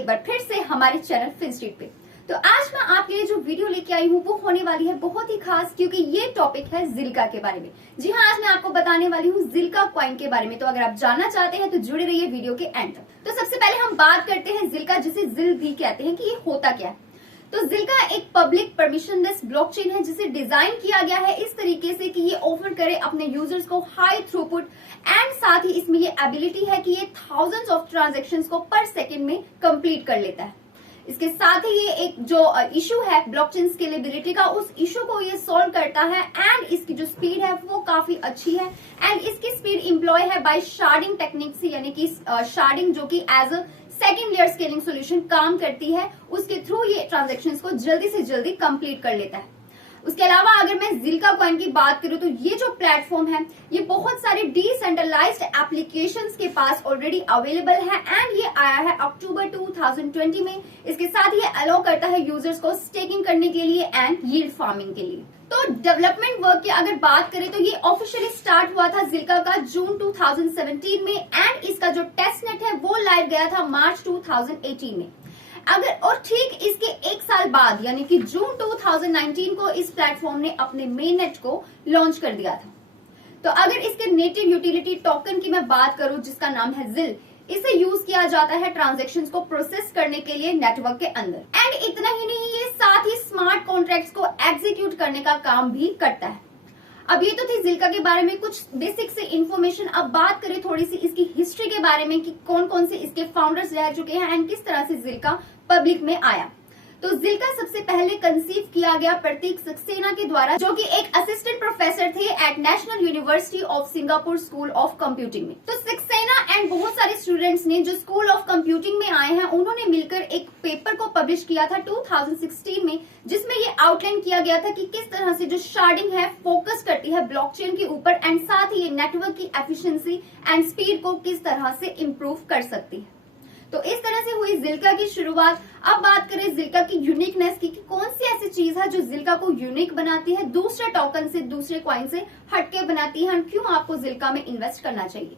एक बार फिर से हमारे चैनल फिनस्ट्रीट पे। तो आज मैं आपके लिए जो वीडियो लेके आई हूँ वो होने वाली है बहुत ही खास, क्योंकि ये टॉपिक है जिल्का के बारे में। जी हाँ, आज मैं आपको बताने वाली हूँ जिल्का कॉइन के बारे में। तो अगर आप जानना चाहते हैं तो जुड़े रहिए वीडियो के एंड तक। तो सबसे पहले हम बात करते हैं जिल्का, जिसे जिल भी कहते हैं, कि ये होता क्या है। तो जिल्का एक पब्लिक परमिशनलेस ब्लॉकचेन है जिसे डिजाइन किया गया है इस तरीके से कि ये ऑफर करे अपने यूजर्स को हाई थ्रूपुट एंड साथ ही इसमें ये एबिलिटी है कि ये थाउजेंड्स ऑफ ट्रांजैक्शंस को पर सेकंड में कंप्लीट कर लेता है। इसके साथ ही ये एक जो इशू है ब्लॉकचेन स्केलेबिलिटी का, उस इशू को ये सॉल्व करता है एंड इसकी जो स्पीड है वो काफी अच्छी है एंड इसकी स्पीड एम्प्लॉय है बाय शार्डिंग टेक्निक से, यानी कि शार्डिंग जो कि as a second layer scaling solution काम करती है, उसके थ्रू ये ट्रांजैक्शंस को जल्दी से जल्दी कंप्लीट कर लेता है। उसके अलावा अगर मैं जिल्का कॉइन की बात करूं तो ये जो प्लेटफॉर्म है ये बहुत सारे डिसेंट्रलाइज्ड एप्लीकेशंस के पास ऑलरेडी अवेलेबल है एंड ये आया है अक्टूबर 2020 में। इसके साथ ये अलाउ करता है यूजर्स को स्टेकिंग करने के लिए एंड यील्ड फार्मिंग के लिए। तो डेवलपमेंट वर्क की अगर बात करें तो ये ऑफिशियली स्टार्ट हुआ था जिल्का का जून 2017 में एंड इसका जो टेस्ट नेट है वो लाइव गया था मार्च 2018 में। अगर और ठीक इसके एक साल बाद यानी कि जून 2019 को इस प्लेटफॉर्म ने अपने मेन नेट को लॉन्च कर दिया था। तो अगर इसके नेटिव यूटिलिटी टोकन की मैं बात करूं जिसका नाम है जिल, इसे यूज किया जाता है ट्रांजैक्शंस को प्रोसेस करने के लिए नेटवर्क के अंदर एंड इतना ही नहीं, ये साथ ही स्मार्ट कॉन्ट्रैक्ट्स को एग्जीक्यूट करने का काम भी करता है। अब ये तो थी जिल्का के बारे में कुछ बेसिक से इन्फॉर्मेशन। अब बात करें थोड़ी सी इसकी हिस्ट्री के बारे में कि कौन कौन से इसके फाउंडर्स रह चुके हैं एंड किस तरह से जिल्का पब्लिक में आया। तो जिल्का सबसे पहले कंसीव किया गया प्रतीक सक्सेना के द्वारा, जो कि एक असिस्टेंट प्रोफेसर थे at National University of Singapore School of Computing में। तो सक्सेना एंड बहुत सारे स्टूडेंट्स ने जो स्कूल ऑफ कंप्यूटिंग में आए हैं उन्होंने मिलकर एक पेपर को पब्लिश किया था 2016 में, जिसमें ये आउटलाइन किया गया था कि किस तरह से जो शार्डिंग है फोकस करती है ब्लॉकचेन के ऊपर एंड साथ ही ये नेटवर्क की एफिशिएंसी एंड स्पीड को किस तरह से इम्प्रूव कर सकती है। तो इस तरह से हुई जिल्का की शुरुआत। अब बात करें जिल्का की यूनिकनेस की कि कौन सी ऐसी चीज है जो जिल्का को यूनिक बनाती है, दूसरे टोकन से, दूसरे कॉइन से हटके बनाती है, क्यों आपको जिल्का में इन्वेस्ट करना चाहिए।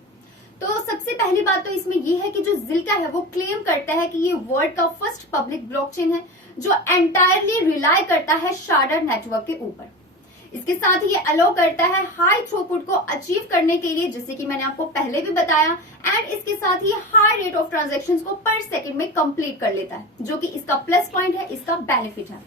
तो सबसे पहली बात तो इसमें यह है कि जो जिल्का है वो क्लेम करता है कि ये वर्ल्ड का फर्स्ट पब्लिक ब्लॉकचेन है जो एंटायरली रिलाय करता है शार्डर नेटवर्क के ऊपर। इसके साथ ही ये अलाउ करता है हाई थ्रूपुट को अचीव करने के लिए, जैसे कि मैंने आपको पहले भी बताया, एंड इसके साथ ही हाई रेट ऑफ ट्रांजैक्शंस को पर सेकंड में कंप्लीट कर लेता है, जो कि इसका प्लस पॉइंट है, इसका बेनिफिट है।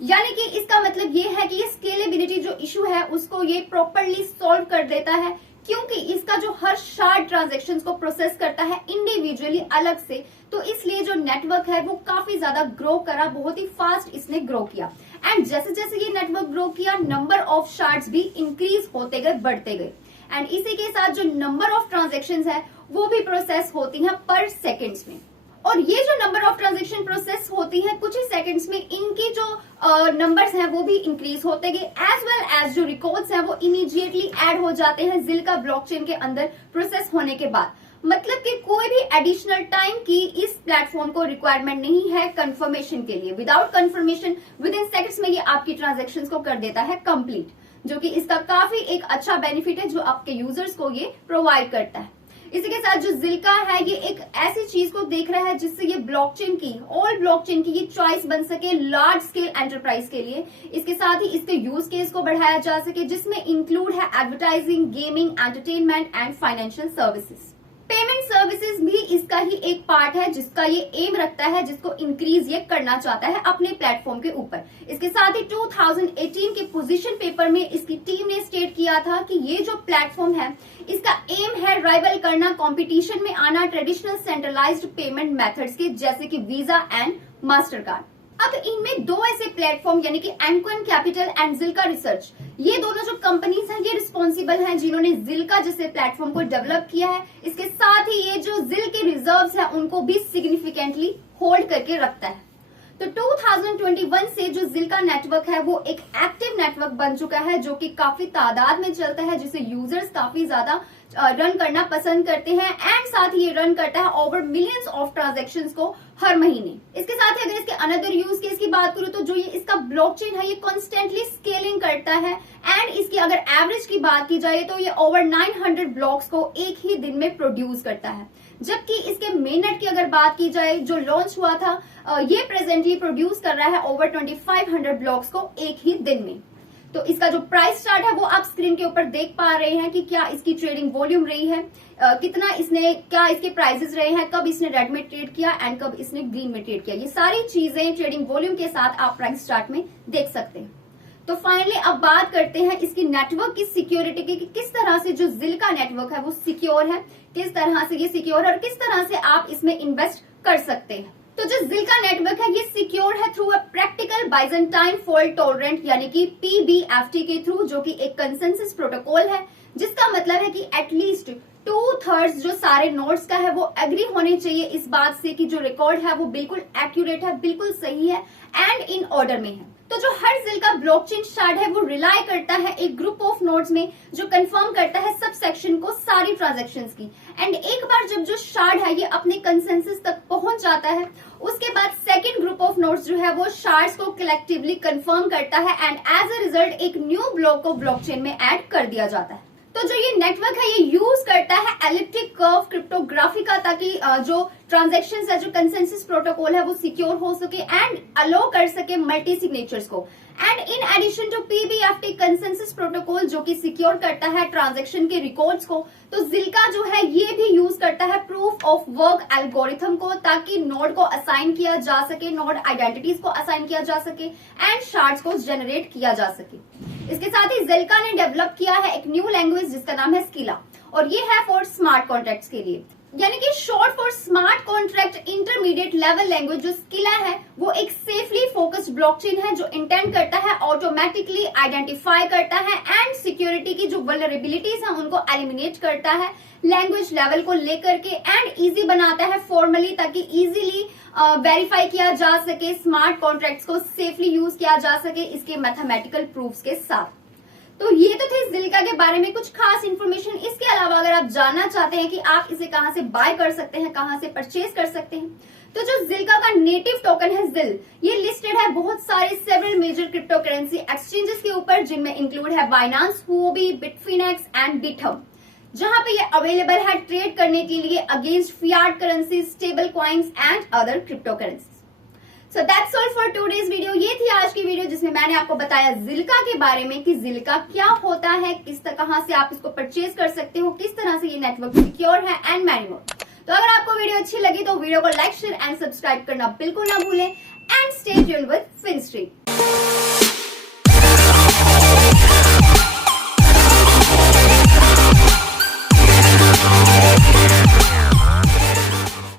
यानी कि इसका मतलब ये है कि ये स्केलेबिलिटी जो इशू है उसको ये प्रॉपरली सॉल्व कर देता है, क्योंकि इसका जो हर शार्ड ट्रांजैक्शंस को प्रोसेस करता है इंडिविजुअली अलग से, तो इसलिए जो नेटवर्क है वो काफी ज्यादा ग्रो करा, बहुत ही फास्ट इसने ग्रो किया एंड जैसे जैसे ये नेटवर्क ग्रो किया नंबर ऑफ शार्ड्स भी इंक्रीज होते गए, बढ़ते गए एंड इसी के साथ जो नंबर ऑफ ट्रांजैक्शंस है वो भी प्रोसेस होती हैं पर सेकंड्स में। और ये जो नंबर ऑफ ट्रांजैक्शन प्रोसेस होती है कुछ ही सेकंड्स में, इनकी जो नंबर्स हैं वो भी इंक्रीज होते गए, एज वेल एज जो रिकॉर्ड्स हैं वो इमीडिएटली ऐड हो जाते हैं जिल्का ब्लॉकचेन के अंदर प्रोसेस होने के बाद। मतलब कि कोई भी एडिशनल टाइम की इस प्लेटफॉर्म को रिक्वायरमेंट नहीं है कंफर्मेशन के लिए। Without confirmation with in seconds में ये आपकी ट्रांजैक्शंस को कर देता है कंप्लीट, जो कि इसका काफी एक अच्छा बेनिफिट है जो आपके यूजर्स को ये प्रोवाइड करता है। इसी के साथ जो जिल्का है ये एक ऐसी चीज को देख रहा है जिससे ये ब्लॉकचेन की, ऑल ब्लॉकचेन की ये चॉइस बन सके लार्ज स्केल एंटरप्राइज के लिए। इसके साथ ही इसके यूज केस को बढ़ाया जा सके, जिसमें इंक्लूड है advertising, gaming, entertainment and financial services. Payment services भी इसका ही एक पार्ट है जिसका ये एम रखता है, जिसको इंक्रीज ये करना चाहता है अपने प्लेटफॉर्म के ऊपर। इसके साथ ही 2018 के पोजीशन पेपर में इसकी टीम ने स्टेट किया था कि ये जो प्लेटफॉर्म है इसका एम है राइवल करना, कंपटीशन में आना ट्रेडिशनल सेंट्रलाइज्ड पेमेंट मेथड्स के, जैसे कि वीजा एंड मास्टर कार्ड। अब इनमें दो ऐसे प्लेटफॉर्म यानी कि एनक्वन कैपिटल एंड जिल्का रिसर्च, ये दोनों जो कंपनीज हैं ये रिस्पॉन्सिबल हैं जिन्होंने जिल्का जैसे प्लेटफॉर्म को डेवलप किया है। इसके साथ ही ये जो जिल के रिजर्व्स हैं उनको भी सिग्निफिकेंटली होल्ड करके रखता है। तो 2021 से जो जिल्का नेटवर्क है वो एक एक्टिव नेटवर्क बन चुका है जो कि काफी तादाद में चलता है, जिसे यूजर्स काफी ज्यादा रन करना पसंद करते हैं एंड साथ ही ये रन करता है ओवर मिलियंस ऑफ ट्रांजैक्शंस को हर महीने। इसके साथ ही अगर इसके अनदर यूज केस की बात करूं तो जो ये इसका ब्लॉकचेन है ये कॉन्स्टेंटली स्केलिंग करता है एंड इसकी अगर एवरेज की बात की जाए तो ये ओवर 900 ब्लॉक्स को एक ही दिन में प्रोड्यूस करता है। जबकि इसके मेननेट की अगर बात की जाए जो लॉन्च हुआ था ये प्रेजेंटली प्रोड्यूस कर रहा है ओवर 2500 ब्लॉक्स को एक ही दिन में। तो इसका जो प्राइस चार्ट है वो आप स्क्रीन के ऊपर देख पा रहे हैं कि क्या इसकी ट्रेडिंग वॉल्यूम रही है, कितना इसने, क्या इसके प्राइसेस रहे हैं, कब इसने रेड में ट्रेड किया एंड कब इसने ग्रीन में ट्रेड किया। ये सारी चीजें ट्रेडिंग वॉल्यूम के साथ आप प्राइस चार्ट में देख सकते हैं। तो फाइनली अब बात करते हैं इसकी नेटवर्क की सिक्योरिटी की, कि किस तरह से जो जिल्का नेटवर्क है वो सिक्योर है, किस तरह से ये सिक्योर है और किस तरह से आप इसमें इन्वेस्ट कर सकते हैं। तो जो जिल्का नेटवर्क है ये सिक्योर है through a practical Byzantine fault tolerant यानी कि PBFT के थ्रू, जो कि एक कंसेंसस प्रोटोकॉल है, जिसका मतलब है कि एटलीस्ट 2/3 जो सारे नोड्स का है वो एग्री होने चाहिए इस बात से कि जो रिकॉर्ड है वो बिल्कुल एक्यूरेट है, बिल्कुल सही है एंड इन ऑर्डर में है। तो जो हर जिल्का ब्लॉकचेन शार्ड है वो रिलाई करता है एक ग्रुप ऑफ नोड्स में जो कंफर्म करता है सब सेक्शन को सारी ट्रांजैक्शंस की एंड एक बार जब जो शार्ड है ये अपने कंसेंसस तक पहुंच जाता है उसके बाद सेकंड ग्रुप ऑफ नोड्स जो है वो शार्ड्स को कलेक्टिवली कंफर्म करता है एंड एज अ रिजल्ट एक न्यू ब्लॉक को ब्लॉकचेन में ऐड कर दिया जाता है। तो जो ये नेटवर्क है ये यूज करता है एलिप्टिक कर्व क्रिप्टोग्राफी का, ताकि जो ट्रांजैक्शंस है, जो कंसेंसस प्रोटोकॉल है वो सिक्योर हो सके एंड अलो कर सके मल्टी सिग्नेचर्स को। And in addition to PBFT consensus protocol जो कि सिक्योर करता है ट्रांजैक्शन के रिकॉर्ड्स को, तो जिल्का जो है ये भी यूज करता है प्रूफ ऑफ वर्क एल्गोरिथम को, ताकि नोड को असाइन किया जा सके, नोड आइडेंटिटीज को असाइन किया जा सके एंड शार्ड्स को जनरेट किया जा सके। इसके साथ ही जिल्का ने डेवलप किया है एक न्यू लैंग्वेज जिसका नाम है स्किला और ये है फॉर स्मार्ट कॉन्ट्रैक्ट्स के लिए, यानी कि short for smart contract intermediate level language. जो स्किला है वो एक सेफली फोकस्ड ब्लॉकचेन है जो इंटेंड करता है ऑटोमेटिकली आइडेंटिफाई करता है एंड सिक्योरिटी की जो वल्नरेबिलिटीज हैं उनको एलिमिनेट करता है लैंग्वेज लेवल को लेकर के एंड इजी बनाता है फॉर्मली, ताकि इजीली वेरीफाई किया जा सके, स्मार्ट कॉन्ट्रैक्ट्स को सेफली यूज किया जा सके इसके मैथमेटिकल प्रूफ्स के साथ। तो ये तो थे जिल्का के बारे में कुछ खास इन्फॉर्मेशन। इसके अलावा अगर आप जानना चाहते हैं कि आप इसे कहां से बाय कर सकते हैं, कहां से परचेज कर सकते हैं, तो जो जिल्का का नेटिव टोकन है जिल, ये लिस्टेड है बहुत सारे several major cryptocurrency exchanges के ऊपर, जिनमें इंक्लूड है Binance, Huobi, Bitfinex and Bithumb, जहां पे ये अवेलेबल है ट्रेड करने के लिए against fiat currency, stable coins and other cryptocurrency. So that's all for today's video. ये थी आज की वीडियो जिसमें मैंने आपको बताया जिल्का के बारे में कि जिल्का क्या होता है, किस तरह कहां से आप इसको परचेज कर सकते हो, किस तरह से ये नेटवर्क सिक्योर है एंड मैनी मोर। तो अगर आपको वीडियो अच्छी लगी तो वीडियो को लाइक, शेयर एंड सब्सक्राइब करना बिल्कुल ना भूलें and stay tuned with FinStreet।